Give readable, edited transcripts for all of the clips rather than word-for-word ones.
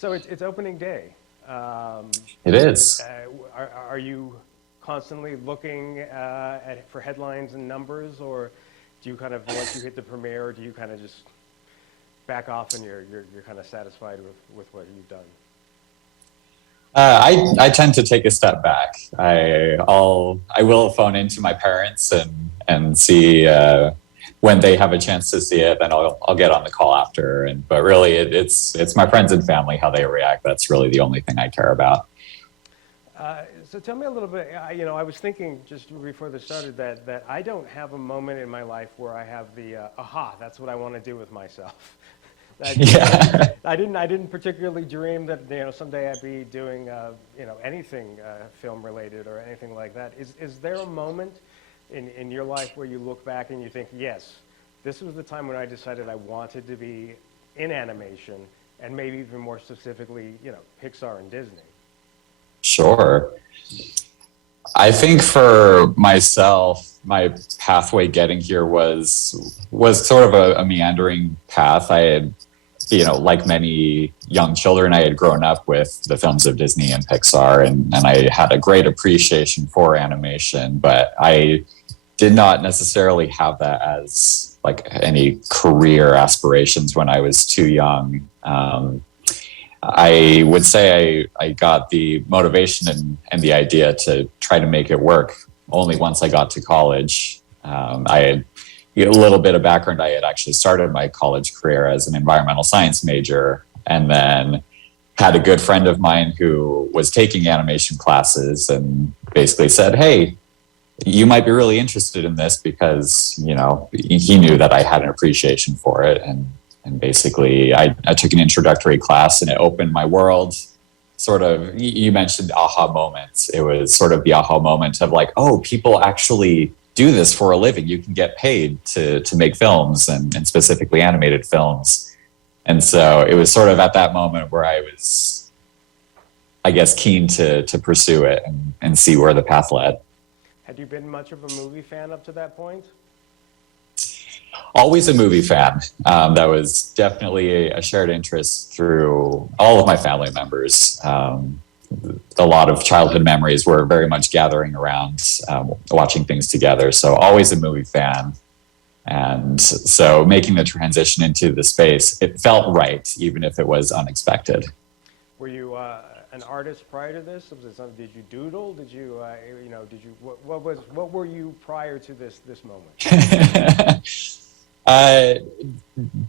So it's opening day. It is. Are you constantly looking for headlines and numbers, or do you kind of, once you hit the premiere, do you kind of just back off and you're kind of satisfied with what you've done? I tend to take a step back. I will phone into my parents and see when they have a chance to see it. Then I'll get on the call after. But really, it's my friends and family, how they react. That's really the only thing I care about. So tell me a little bit. I was thinking just before this started that I don't have a moment in my life where I have the aha. That's what I want to do with myself. I didn't particularly dream that someday I'd be doing anything film related or anything like that. Is there a moment in your life where you look back and you think, yes, this was the time when I decided I wanted to be in animation, and maybe even more specifically, Pixar and Disney? Sure. I think for myself, my pathway getting here was sort of a meandering path. I had, like many young children, I had grown up with the films of Disney and Pixar, and I had a great appreciation for animation, but I did not necessarily have that as like any career aspirations when I was too young. I would say I got the motivation and the idea to try to make it work only once I got to college. I had a little bit of background. I had actually started my college career as an environmental science major, and then had a good friend of mine who was taking animation classes and basically said, hey, you might be really interested in this, because, he knew that I had an appreciation for it. And basically, I took an introductory class, and it opened my world. Sort of, you mentioned aha moments. It was sort of the aha moment of like, oh, people actually do this for a living. You can get paid to make films, and specifically animated films. And so it was sort of at that moment where I was, I guess, keen to pursue it and see where the path led. Had you been much of a movie fan up to that point? Always a movie fan. That was definitely a shared interest through all of my family members. A lot of childhood memories were very much gathering around watching things together. So always a movie fan. And so making the transition into the space, it felt right, even if it was unexpected. Were you an artist prior to this? Did you doodle? Did you, what were you prior to this moment?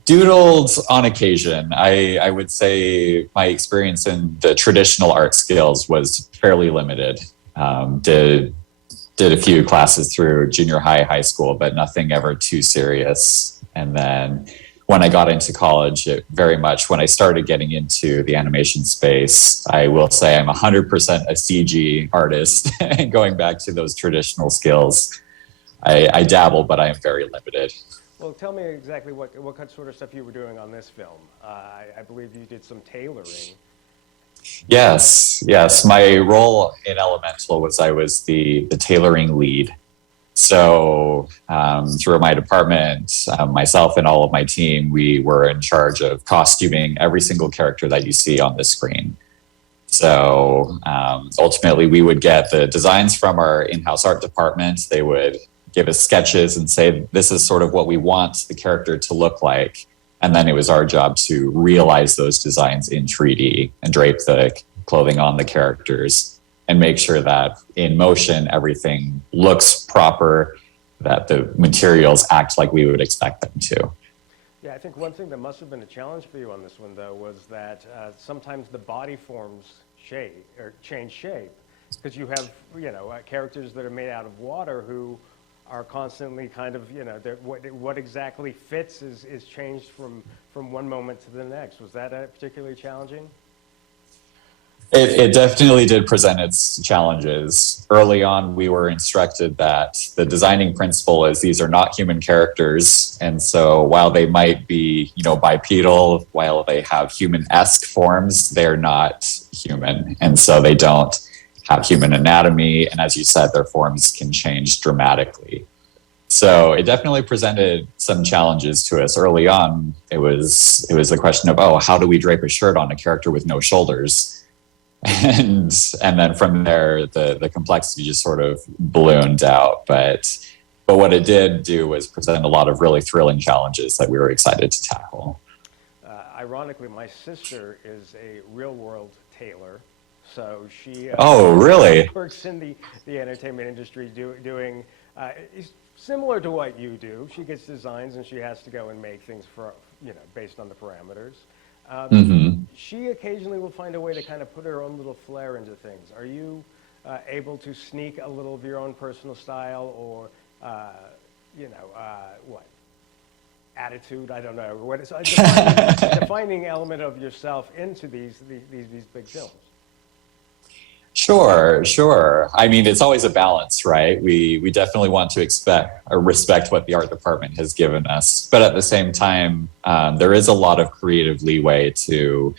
Doodled on occasion. I would say my experience in the traditional art skills was fairly limited. Did a few classes through junior high school, but nothing ever too serious. And then when I got into college, it very much, when I started getting into the animation space, I will say I'm 100% a CG artist. And going back to those traditional skills, I dabble, but I am very limited. Well, tell me exactly what sort of stuff you were doing on this film. I believe you did some tailoring. Yes. My role in Elemental was I was the tailoring lead. So through my department, myself and all of my team, we were in charge of costuming every single character that you see on the screen. So ultimately, we would get the designs from our in-house art department. They would give us sketches and say, this is sort of what we want the character to look like. And then it was our job to realize those designs in 3D and drape the clothing on the characters and make sure that in motion, everything looks proper, that the materials act like we would expect them to. Yeah, I think one thing that must have been a challenge for you on this one, though, was that sometimes the body forms change shape, because you have, characters that are made out of water who are constantly kind of, what exactly fits is changed from one moment to the next. Was that particularly challenging? It definitely did present its challenges. Early on, we were instructed that the designing principle is these are not human characters. And so while they might be, bipedal, while they have human-esque forms, they're not human. And so they don't have human anatomy. And as you said, their forms can change dramatically. So it definitely presented some challenges to us early on. It was the question of, oh, how do we drape a shirt on a character with no shoulders? And then from there, the complexity just sort of ballooned out. But what it did do was present a lot of really thrilling challenges that we were excited to tackle. Ironically, my sister is a real-world tailor, so she oh, really? works in the entertainment industry doing similar to what you do. She gets designs and she has to go and make things for, based on the parameters. She occasionally will find a way to kind of put her own little flair into things. Are you able to sneak a little of your own personal style or, what? Attitude, I don't know. What is a defining element of yourself into these big films? Sure. I mean, it's always a balance, right? We definitely want to expect or respect what the art department has given us, but at the same time, there is a lot of creative leeway to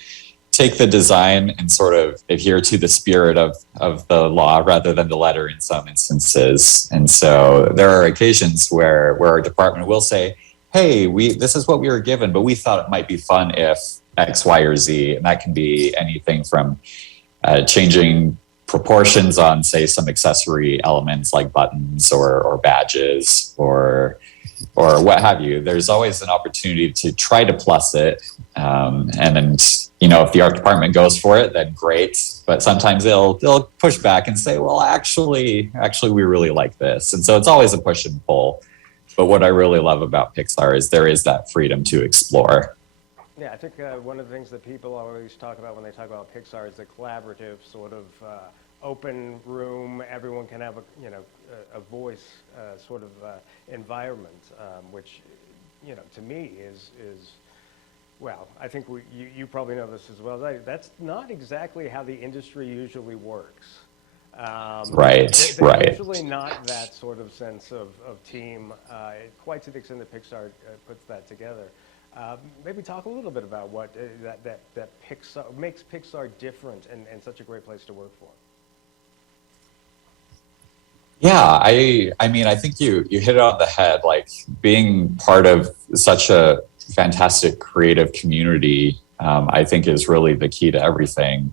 take the design and sort of adhere to the spirit of the law rather than the letter in some instances. And so there are occasions where our department will say, hey, this is what we were given, but we thought it might be fun if X, Y, or Z. And that can be anything from changing proportions on, say, some accessory elements like buttons or badges or what have you. There's always an opportunity to try to plus it. And then, if the art department goes for it, then great. But sometimes they'll push back and say, well, actually, we really like this. And so it's always a push and pull. But what I really love about Pixar is there is that freedom to explore. Yeah, I think one of the things that people always talk about when they talk about Pixar is the collaborative sort of open room. Everyone can have a voice sort of environment, which to me is well. I think you probably know this as well as I do. That's not exactly how the industry usually works. Right. Usually not that sort of sense of team, quite to the extent that Pixar puts that together. Maybe talk a little bit about what that Pixar makes Pixar different and such a great place to work for. Yeah, I mean, I think you hit it on the head. Like being part of such a fantastic creative community, I think is really the key to everything.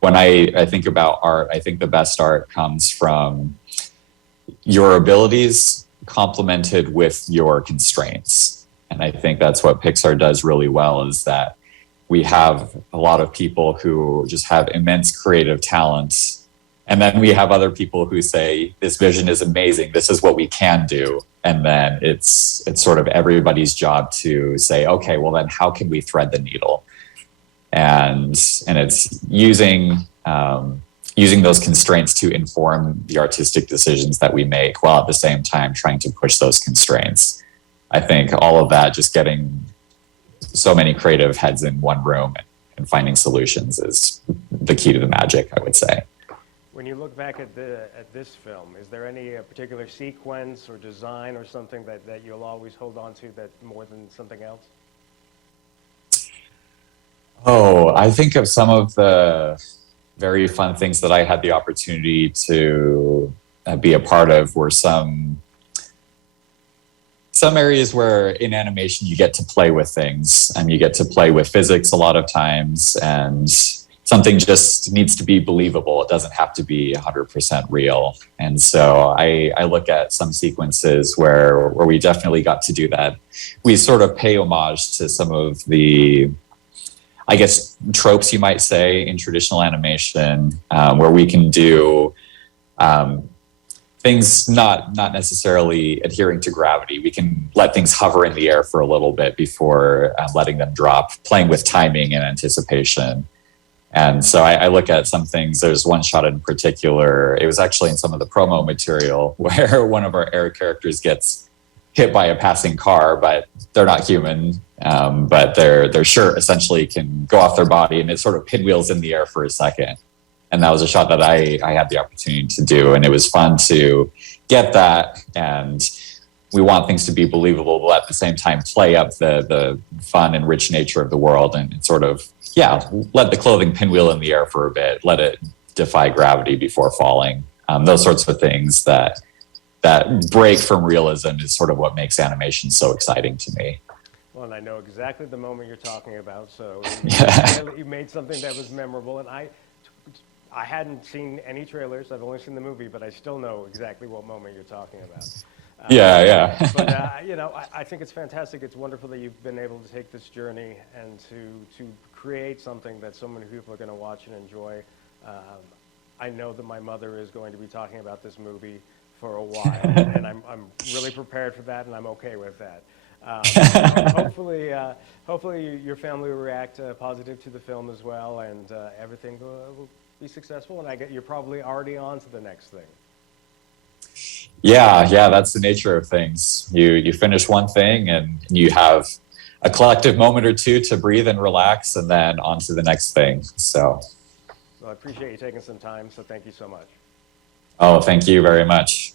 When I think about art, I think the best art comes from your abilities complemented with your constraints. And I think that's what Pixar does really well, is that we have a lot of people who just have immense creative talents. And then we have other people who say, this vision is amazing, this is what we can do. And then it's sort of everybody's job to say, okay, well then how can we thread the needle? And it's using those constraints to inform the artistic decisions that we make, while at the same time trying to push those constraints. I think all of that, just getting so many creative heads in one room and finding solutions, is the key to the magic, I would say. When you look back at this film, is there any particular sequence or design or something that you'll always hold on to that more than something else? Oh, I think of some of the very fun things that I had the opportunity to be a part of were some areas where in animation you get to play with things and you get to play with physics a lot of times, and something just needs to be believable. It doesn't have to be 100% real. And so I look at some sequences where we definitely got to do that. We sort of pay homage to some of the, I guess, tropes, you might say, in traditional animation, where we can do things not necessarily adhering to gravity. We can let things hover in the air for a little bit before letting them drop, playing with timing and anticipation. And so I look at some things. There's one shot in particular, it was actually in some of the promo material, where one of our air characters gets hit by a passing car, but they're not human. But their shirt essentially can go off their body, and it sort of pinwheels in the air for a second. And that was a shot that I had the opportunity to do, and it was fun to get that. And we want things to be believable, but at the same time play up the fun and rich nature of the world, and sort of, let the clothing pinwheel in the air for a bit, let it defy gravity before falling. Those sorts of things that that break from realism is sort of what makes animation so exciting to me. Well, and I know exactly the moment you're talking about. So Yeah. you made something that was memorable, and I hadn't seen any trailers. I've only seen the movie, but I still know exactly what moment you're talking about. Yeah. But you know, I think it's fantastic. It's wonderful that you've been able to take this journey and to create something that so many people are going to watch and enjoy. I know that my mother is going to be talking about this movie for a while, and I'm really prepared for that, and I'm okay with that. Hopefully your family will react positive to the film as well, and everything will be successful. And you're probably already on to the next thing. Yeah, that's the nature of things. You finish one thing and you have a collective moment or two to breathe and relax, and then on to the next thing. So, Well, I appreciate you taking some time. So thank you so much. oh, thank you very much.